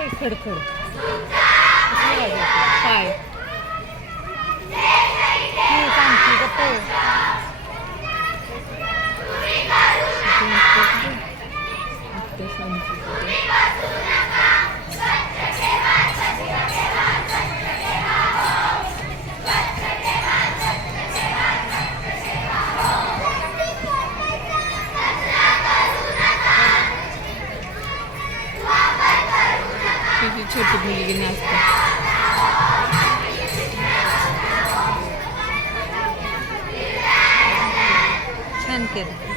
वाजते खडखड पाय सांगते गप्प छोटी मुलगी नाचते छान केलं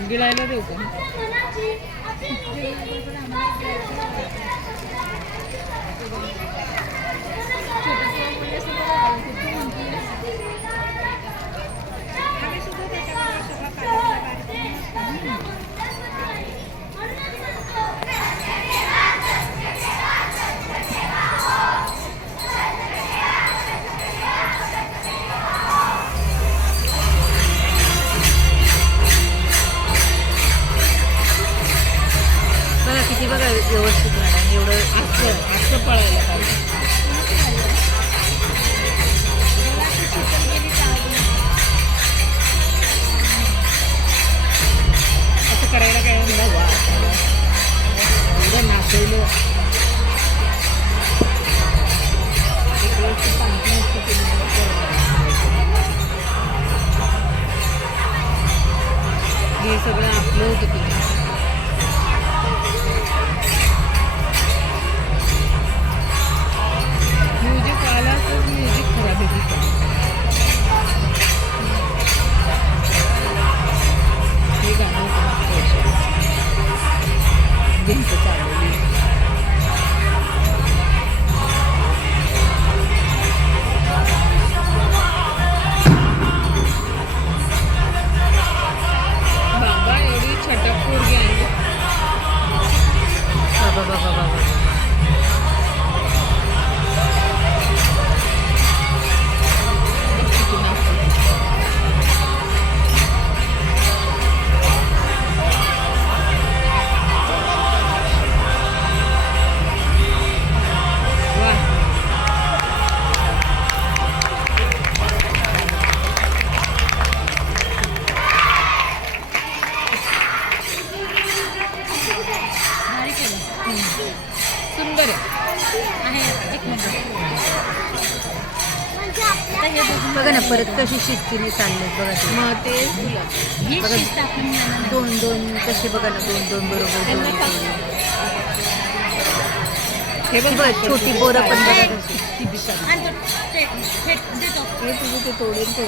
गिळायला देऊ का किती बघा व्यवस्थित मॅडम एवढं असं पळायला पाहिजे असं करायला काय मला वा एवढं नाचवलं हे सगळं आपलं होतं तिथे म्युझिक आला तर म्युझिक खराब आहे हे गाणं गेमचं चालवली बाबा एवढी छटक पोरगी आहे बाबा बाबा बाबा सुंदर आहे एक नंबर बघा ना परत कशी शिस्तीने चालले बघा ते मग ते बघा दोन दोन कसे बघा ना दोन दोन बरोबर हे बघ छोटी पोरं पण बघा हे तुझं ते तोडून तो